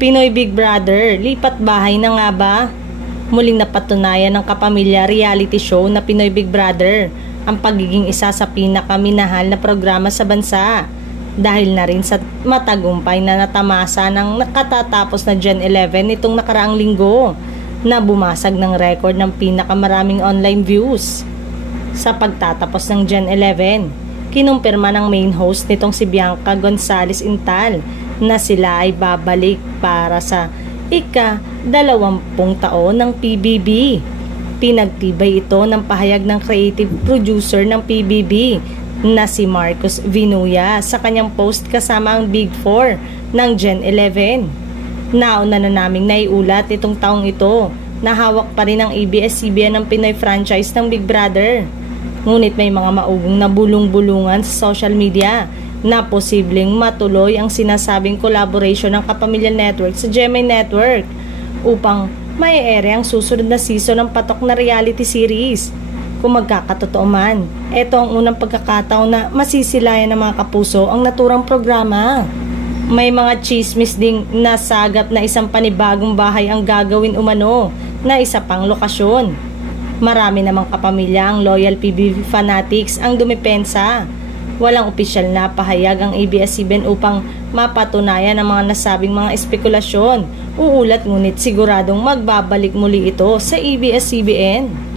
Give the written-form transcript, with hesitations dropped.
Pinoy Big Brother, lipat bahay na nga ba? Muling napatunayan ng kapamilya reality show na Pinoy Big Brother ang pagiging isa sa pinakaminahal na programa sa bansa. Dahil na rin sa matagumpay na natamasa ng nakatatapos na Gen 11 nitong nakaraang linggo na bumasag ng record ng pinakamaraming online views. Sa pagtatapos ng Gen 11, kinumpirma ng main host nitong si Bianca Gonzalez Intal na sila ay babalik para sa ika-20 taon ng PBB. Pinagtibay ito ng pahayag ng creative producer ng PBB na si Marcos Vinuya sa kanyang post kasama ang Big Four ng Gen 11. Nauna na naming naiulat itong taong ito na hawak pa rin ng ABS-CBN ng Pinoy franchise ng Big Brother. Ngunit may mga maugong na bulong-bulungan sa social media na posibleng matuloy ang sinasabing collaboration ng Kapamilya Network sa GMA Network upang mai-ere ang susunod na season ng patok na reality series. Kung magkakatotoo man, ito ang unang pagkakataon na masisilayan ng mga kapuso ang naturang programa. May mga chismis ding nasagap na isang panibagong bahay ang gagawin umano na isa pang lokasyon. Marami namang kapamilya ang loyal PBB fanatics ang dumipensa. Walang opisyal na pahayag ang ABS-CBN upang mapatunayan ang mga nasabing mga espekulasyon. Uulat ngunit siguradong magbabalik muli ito sa ABS-CBN.